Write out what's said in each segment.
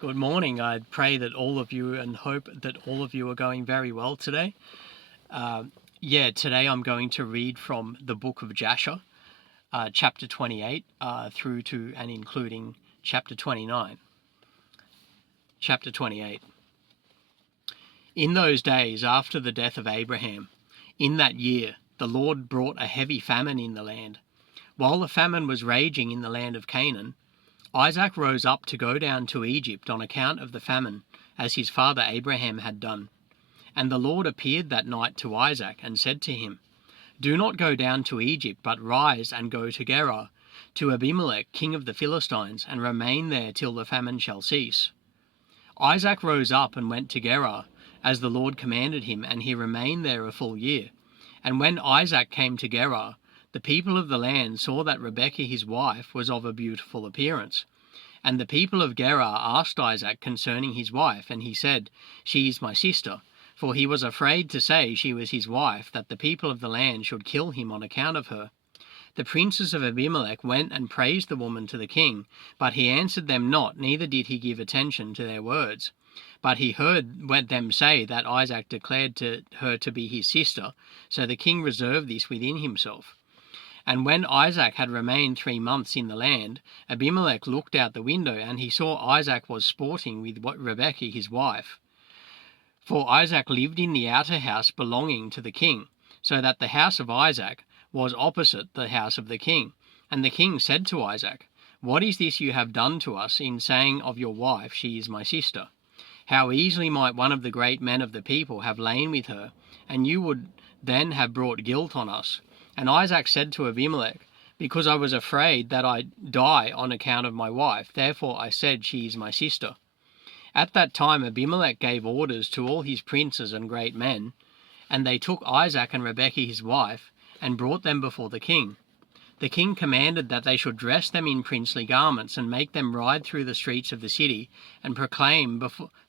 Good morning. I pray that all of you and hope that all of you are going very well today. Today I'm going to read from the book of Jasher, chapter 28 through to and including chapter 29. Chapter 28. In those days after the death of Abraham, in that year, the Lord brought a heavy famine in the land. While the famine was raging in the land of Canaan, Isaac rose up to go down to Egypt on account of the famine, as his father Abraham had done. And the Lord appeared that night to Isaac and said to him, "Do not go down to Egypt, but rise and go to Gerar, to Abimelech, king of the Philistines, and remain there till the famine shall cease." Isaac rose up and went to Gerar, as the Lord commanded him, and he remained there a full year. And when Isaac came to Gerar, the people of the land saw that Rebekah his wife was of a beautiful appearance. And the people of Gerar asked Isaac concerning his wife, and he said, "She is my sister." For he was afraid to say she was his wife, that the people of the land should kill him on account of her. The princes of Abimelech went and praised the woman to the king, but he answered them not, neither did he give attention to their words. But he heard them say that Isaac declared to her to be his sister, so the king reserved this within himself. And when Isaac had remained 3 months in the land, Abimelech looked out the window, and he saw Isaac was sporting with Rebekah his wife. For Isaac lived in the outer house belonging to the king, so that the house of Isaac was opposite the house of the king. And the king said to Isaac, "What is this you have done to us in saying of your wife, 'She is my sister'? How easily might one of the great men of the people have lain with her, and you would then have brought guilt on us." And Isaac said to Abimelech, "Because I was afraid that I die on account of my wife, therefore I said, 'She is my sister.'" At that time Abimelech gave orders to all his princes and great men, and they took Isaac and Rebekah his wife, and brought them before the king. The king commanded that they should dress them in princely garments, and make them ride through the streets of the city, and proclaim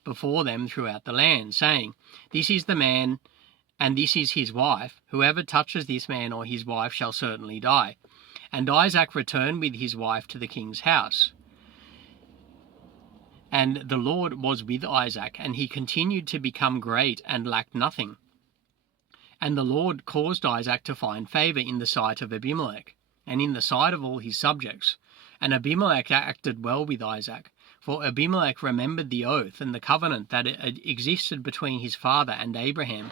before them throughout the land, saying, "This is the man, and this is his wife. Whoever touches this man or his wife shall certainly die." And Isaac returned with his wife to the king's house. And the Lord was with Isaac, and he continued to become great and lacked nothing. And the Lord caused Isaac to find favor in the sight of Abimelech, and in the sight of all his subjects. And Abimelech acted well with Isaac, for Abimelech remembered the oath and the covenant that existed between his father and Abraham.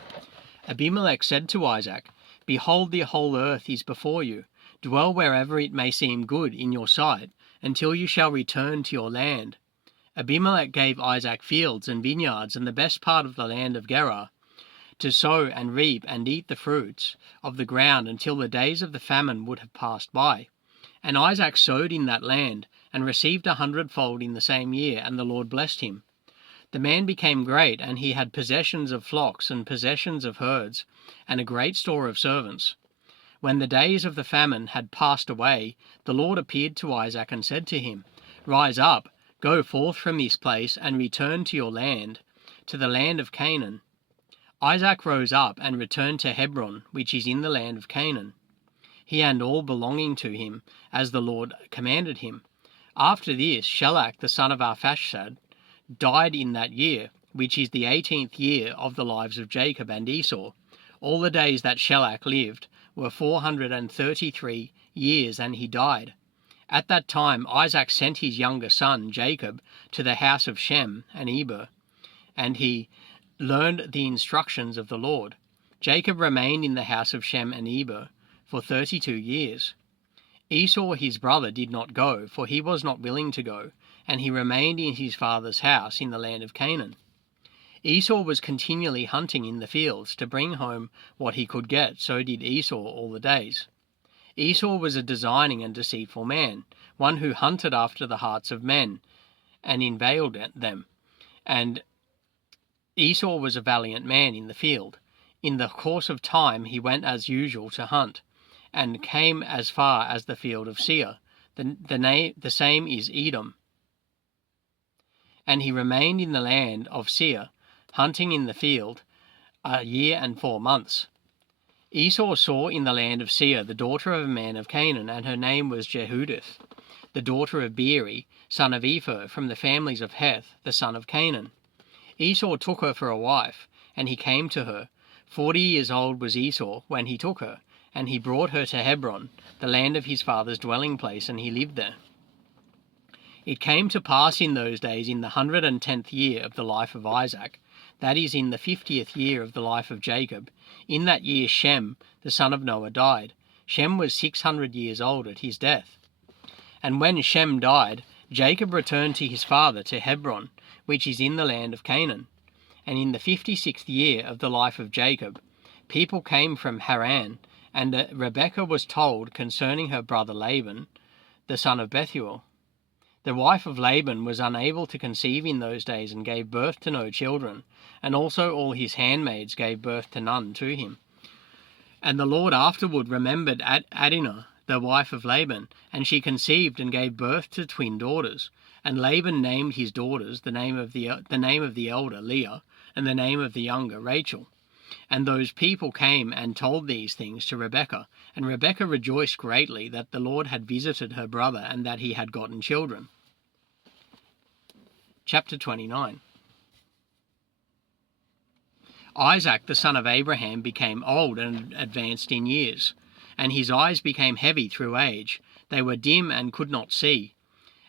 Abimelech said to Isaac, "Behold, the whole earth is before you. Dwell wherever it may seem good in your sight, until you shall return to your land." Abimelech gave Isaac fields and vineyards and the best part of the land of Gerar, to sow and reap and eat the fruits of the ground until the days of the famine would have passed by. And Isaac sowed in that land, and received 100-fold in the same year, and the Lord blessed him. The man became great, and he had possessions of flocks and possessions of herds, and a great store of servants. When the days of the famine had passed away, the Lord appeared to Isaac and said to him, "Rise up, go forth from this place, and return to your land, to the land of Canaan." Isaac rose up and returned to Hebron, which is in the land of Canaan, he and all belonging to him, as the Lord commanded him. After this, Shelach the son of Arphaxad died in that year, which is the 18th year of the lives of Jacob and Esau. All the days that Shelach lived were 433 years, and he died. At that time Isaac sent his younger son Jacob to the house of Shem and Eber, and he learned the instructions of the Lord. Jacob remained in the house of Shem and Eber for 32 years. Esau his brother did not go, for he was not willing to go, and he remained in his father's house in the land of Canaan. Esau was continually hunting in the fields to bring home what he could get, so did Esau all the days. Esau was a designing and deceitful man, one who hunted after the hearts of men, and inveigled them. And Esau was a valiant man in the field. In the course of time he went as usual to hunt, and came as far as the field of Seir. The same is Edom. And he remained in the land of Seir, hunting in the field, 1 year and 4 months. Esau saw in the land of Seir the daughter of a man of Canaan, and her name was Jehudith. the daughter of Beeri, son of Epher, from the families of Heth, the son of Canaan. Esau took her for a wife, and he came to her. 40 years old was Esau when he took her, and he brought her to Hebron, the land of his father's dwelling place, and he lived there. It came to pass in those days, in the 110th year of the life of Isaac, that is, in the 50th year of the life of Jacob, in that year Shem, the son of Noah, died. Shem was 600 years old at his death. And when Shem died, Jacob returned to his father to Hebron, which is in the land of Canaan. And in the 56th year of the life of Jacob, people came from Haran, and Rebekah was told concerning her brother Laban, the son of Bethuel. The wife of Laban was unable to conceive in those days, and gave birth to no children, and also all his handmaids gave birth to none to him. And the Lord afterward remembered Adinah, the wife of Laban, and she conceived and gave birth to twin daughters. And Laban named his daughters the name of the elder Leah, and the name of the younger Rachel. And those people came and told these things to Rebekah, and Rebekah rejoiced greatly that the Lord had visited her brother, and that he had gotten children. Chapter 29. Isaac the son of Abraham became old and advanced in years, and his eyes became heavy through age. They were dim and could not see.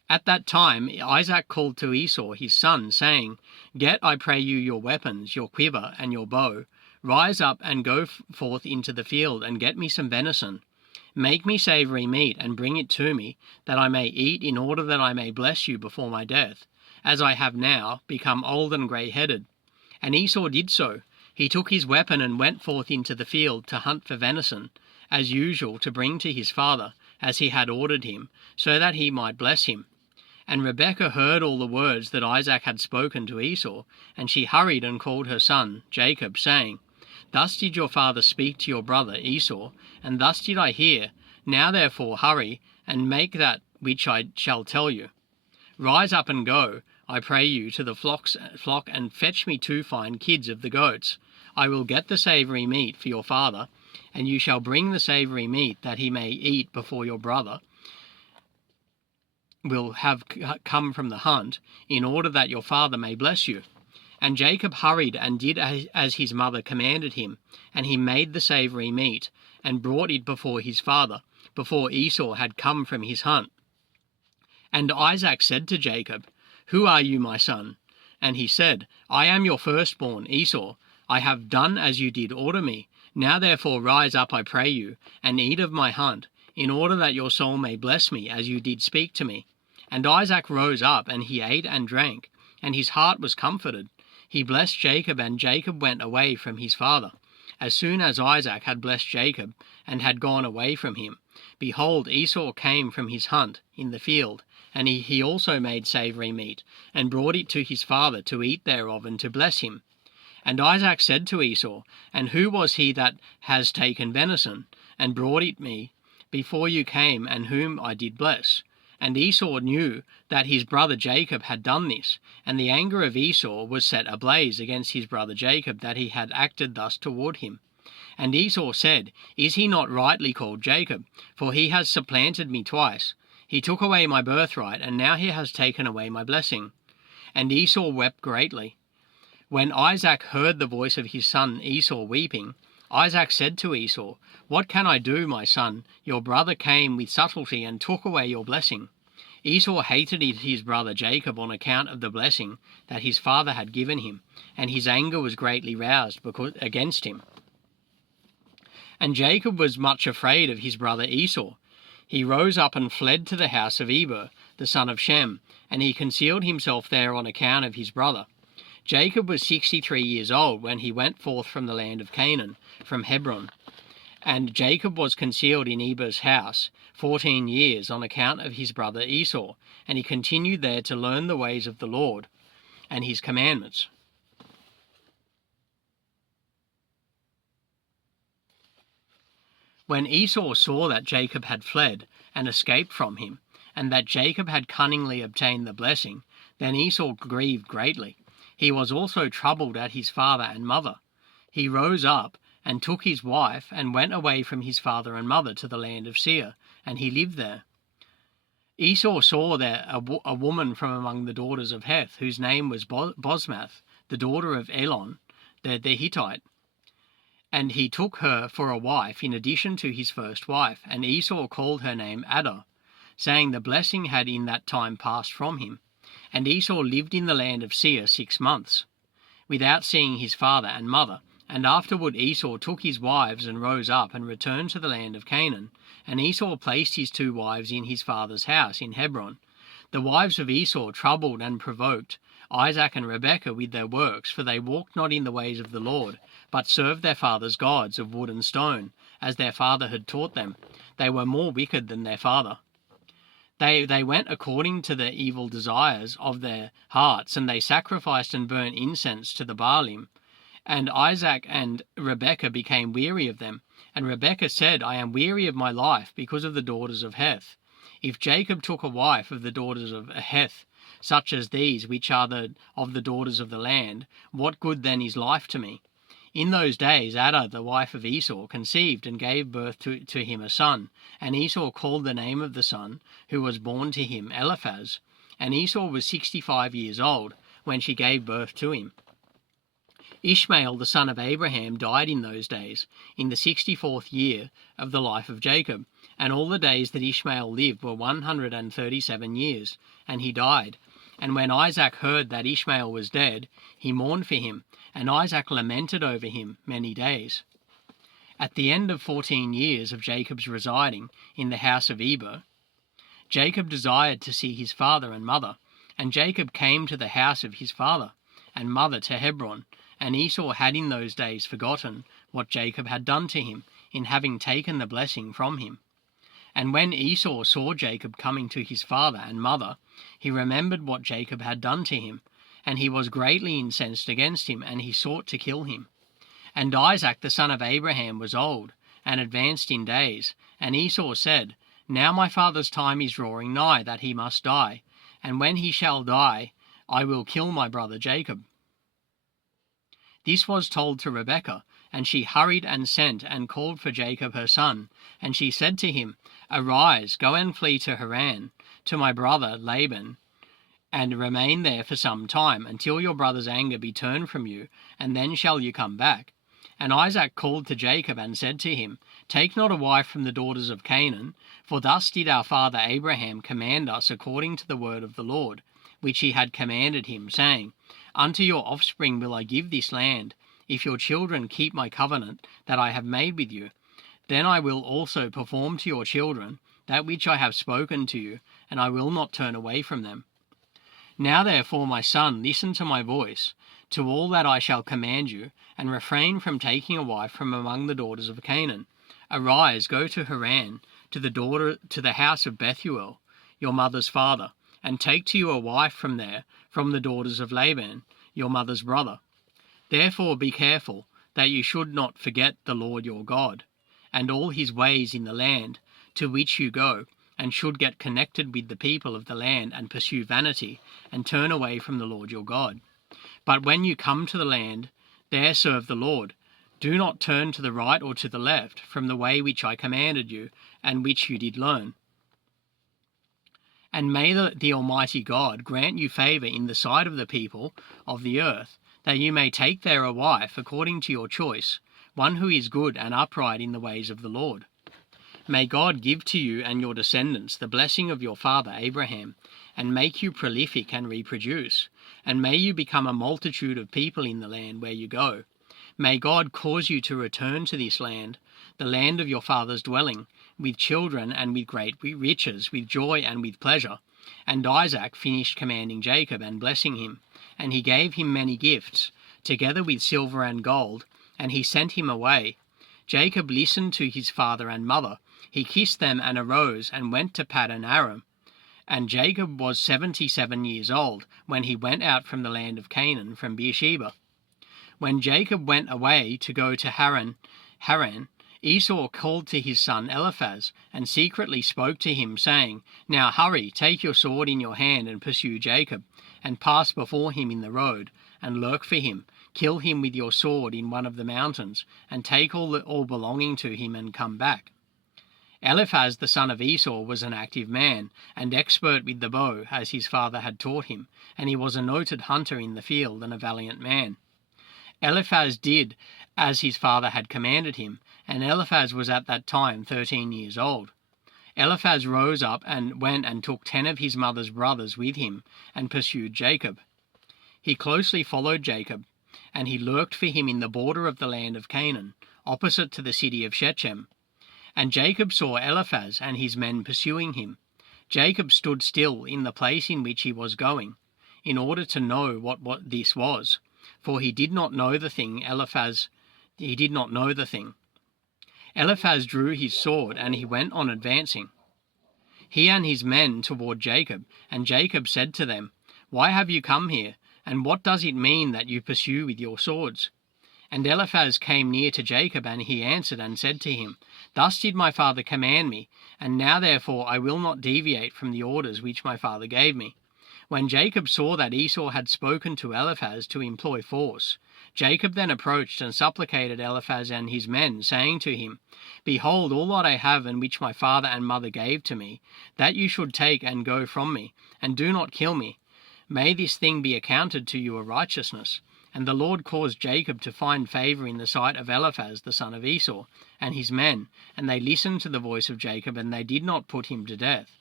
At that time Isaac called to Esau his son, saying, Get, I pray you, your weapons, your quiver, and your bow. Rise up and go forth into the field, and get me some venison. Make me savoury meat, and bring it to me, that I may eat, in order that I may bless you before my death, as I have now become old and grey-headed. And Esau did so. He took his weapon and went forth into the field to hunt for venison, as usual, to bring to his father, as he had ordered him, so that he might bless him. And Rebekah heard all the words that Isaac had spoken to Esau, and she hurried and called her son Jacob, saying, Thus did your father speak to your brother Esau, and thus did I hear. Now therefore hurry, and make that which I shall tell you. Rise up and go, I pray you, to the flock, and fetch me 2 fine kids of the goats. I will get the savoury meat for your father, and you shall bring the savoury meat, that he may eat before your brother will have come from the hunt, in order that your father may bless you. And Jacob hurried and did as his mother commanded him, and he made the savoury meat, and brought it before his father, before Esau had come from his hunt. And Isaac said to Jacob, Who are you, my son? And he said, I am your firstborn, Esau. I have done as you did order me. Now therefore rise up, I pray you, and eat of my hunt, in order that your soul may bless me, as you did speak to me. And Isaac rose up, and he ate and drank, and his heart was comforted. He blessed Jacob, and Jacob went away from his father. As soon as Isaac had blessed Jacob, and had gone away from him, behold, Esau came from his hunt in the field, and he also made savoury meat, and brought it to his father to eat thereof, and to bless him. And Isaac said to Esau, And who was he that has taken venison, and brought it me before you came, and whom I did bless? And Esau knew that his brother Jacob had done this, and the anger of Esau was set ablaze against his brother Jacob, that he had acted thus toward him. And Esau said, Is he not rightly called Jacob? For he has supplanted me twice. He took away my birthright, and now he has taken away my blessing. And Esau wept greatly. When Isaac heard the voice of his son Esau weeping, Isaac said to Esau, What can I do, my son? Your brother came with subtlety and took away your blessing. Esau hated his brother Jacob on account of the blessing that his father had given him, and his anger was greatly roused against him. And Jacob was much afraid of his brother Esau. He rose up and fled to the house of Eber, the son of Shem, and he concealed himself there on account of his brother. Jacob was 63 years old when he went forth from the land of Canaan, from Hebron. And Jacob was concealed in Eber's house 14 years on account of his brother Esau, and he continued there to learn the ways of the Lord and his commandments. When Esau saw that Jacob had fled and escaped from him, and that Jacob had cunningly obtained the blessing, then Esau grieved greatly. He was also troubled at his father and mother. He rose up and took his wife and went away from his father and mother to the land of Seir, and he lived there. Esau saw there a woman from among the daughters of Heth, whose name was Bosmath, the daughter of Elon, the Hittite. And he took her for a wife in addition to his first wife, and Esau called her name Adah, saying the blessing had in that time passed from him. And Esau lived in the land of Seir 6 months, without seeing his father and mother. And afterward Esau took his wives and rose up and returned to the land of Canaan. And Esau placed his 2 wives in his father's house in Hebron. The wives of Esau troubled and provoked Isaac and Rebekah with their works, for they walked not in the ways of the Lord, but served their father's gods of wood and stone, as their father had taught them. They were more wicked than their father. They went according to the evil desires of their hearts, and they sacrificed and burnt incense to the Baalim. And Isaac and Rebekah became weary of them. And Rebekah said, I am weary of my life because of the daughters of Heth. If Jacob took a wife of the daughters of Heth, such as these, which are of the daughters of the land, what good then is life to me? In those days Adah, the wife of Esau, conceived and gave birth to him a son. And Esau called the name of the son who was born to him Eliphaz. And Esau was 65 years old when she gave birth to him. Ishmael, the son of Abraham, died in those days, in the 64th year of the life of Jacob. And all the days that Ishmael lived were 137 years, and he died. And when Isaac heard that Ishmael was dead, he mourned for him, and Isaac lamented over him many days. At the end of 14 years of Jacob's residing in the house of Eber, Jacob desired to see his father and mother, and Jacob came to the house of his father and mother to Hebron. And Esau had in those days forgotten what Jacob had done to him, in having taken the blessing from him. And when Esau saw Jacob coming to his father and mother, he remembered what Jacob had done to him, and he was greatly incensed against him, and he sought to kill him. And Isaac the son of Abraham was old, and advanced in days. And Esau said, Now my father's time is drawing nigh, that he must die. And when he shall die, I will kill my brother Jacob. This was told to Rebekah, and she hurried and sent and called for Jacob her son. And she said to him, Arise, go and flee to Haran, to my brother Laban, and remain there for some time, until your brother's anger be turned from you, and then shall you come back. And Isaac called to Jacob and said to him, Take not a wife from the daughters of Canaan, for thus did our father Abraham command us according to the word of the Lord, which he had commanded him, saying, Unto your offspring will I give this land, if your children keep my covenant that I have made with you. Then I will also perform to your children that which I have spoken to you, and I will not turn away from them. Now therefore, my son, listen to my voice, to all that I shall command you, and refrain from taking a wife from among the daughters of Canaan. Arise, go to Haran, to the house of Bethuel, your mother's father, and take to you a wife from there, from the daughters of Laban, your mother's brother. Therefore be careful, that you should not forget the Lord your God, and all his ways in the land to which you go, and should get connected with the people of the land, and pursue vanity, and turn away from the Lord your God. But when you come to the land, there serve the Lord. Do not turn to the right or to the left from the way which I commanded you, and which you did learn. And may the Almighty God grant you favor in the sight of the people of the earth, that you may take there a wife according to your choice, one who is good and upright in the ways of the Lord. May God give to you and your descendants the blessing of your father Abraham, and make you prolific and reproduce, and may you become a multitude of people in the land where you go. May God cause you to return to this land, the land of your father's dwelling, with children and with great riches, with joy and with pleasure. And Isaac finished commanding Jacob and blessing him, and he gave him many gifts, together with silver and gold, and he sent him away. Jacob listened to his father and mother. He kissed them and arose and went to Paddan Aram. And Jacob was 77 years old when he went out from the land of Canaan from Beersheba. When Jacob went away to go to Haran, Esau called to his son Eliphaz, and secretly spoke to him, saying, Now hurry, take your sword in your hand, and pursue Jacob, and pass before him in the road, and lurk for him. Kill him with your sword in one of the mountains, and take all belonging to him, and come back. Eliphaz the son of Esau was an active man, and expert with the bow, as his father had taught him, and he was a noted hunter in the field and a valiant man. Eliphaz did as his father had commanded him, and Eliphaz was at that time 13 years old. Eliphaz rose up and went and took 10 of his mother's brothers with him, and pursued Jacob. He closely followed Jacob, and he lurked for him in the border of the land of Canaan, opposite to the city of Shechem. And Jacob saw Eliphaz and his men pursuing him. Jacob stood still in the place in which he was going, in order to know what this was, for he did not know the thing. Eliphaz drew his sword, and he went on advancing, he and his men, toward Jacob. And Jacob said to them, "Why have you come here? And what does it mean that you pursue with your swords?" And Eliphaz came near to Jacob, and he answered and said to him, "Thus did my father command me, and now therefore I will not deviate from the orders which my father gave me." When Jacob saw that Esau had spoken to Eliphaz to employ force, Jacob then approached and supplicated Eliphaz and his men, saying to him, "Behold, all that I have and which my father and mother gave to me, that you should take and go from me, and do not kill me. May this thing be accounted to you a righteousness." And the Lord caused Jacob to find favor in the sight of Eliphaz the son of Esau and his men, and they listened to the voice of Jacob, and they did not put him to death.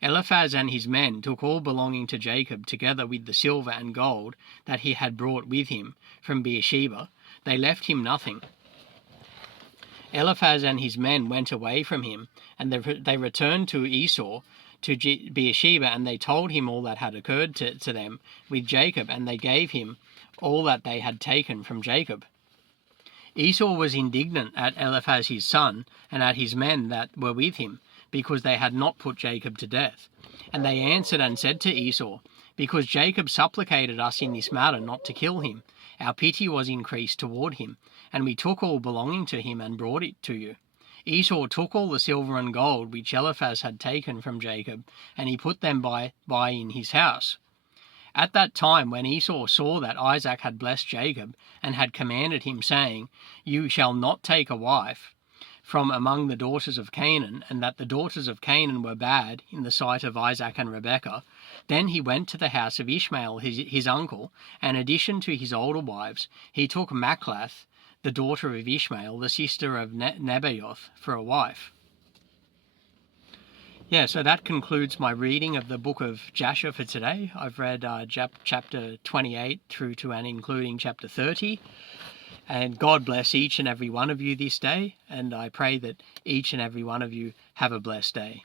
Eliphaz and his men took all belonging to Jacob, together with the silver and gold that he had brought with him from Beersheba. They left him nothing. Eliphaz and his men went away from him, and they returned to Esau, to Beersheba, and they told him all that had occurred to them with Jacob, and they gave him all that they had taken from Jacob. Esau was indignant at Eliphaz his son, and at his men that were with him, because they had not put Jacob to death. And they answered and said to Esau, "Because Jacob supplicated us in this matter not to kill him, our pity was increased toward him, and we took all belonging to him and brought it to you." Esau took all the silver and gold which Eliphaz had taken from Jacob, and he put them by in his house. At that time, when Esau saw that Isaac had blessed Jacob, and had commanded him, saying, "You shall not take a wife from among the daughters of Canaan," and that the daughters of Canaan were bad in the sight of Isaac and Rebekah, then he went to the house of Ishmael his uncle, and in addition to his older wives, he took Machlath, the daughter of Ishmael, the sister of Nebaioth, for a wife. So that concludes my reading of the book of Jasher for today. I've read chapter 28 through to and including chapter 30. And God bless each and every one of you this day, and I pray that each and every one of you have a blessed day.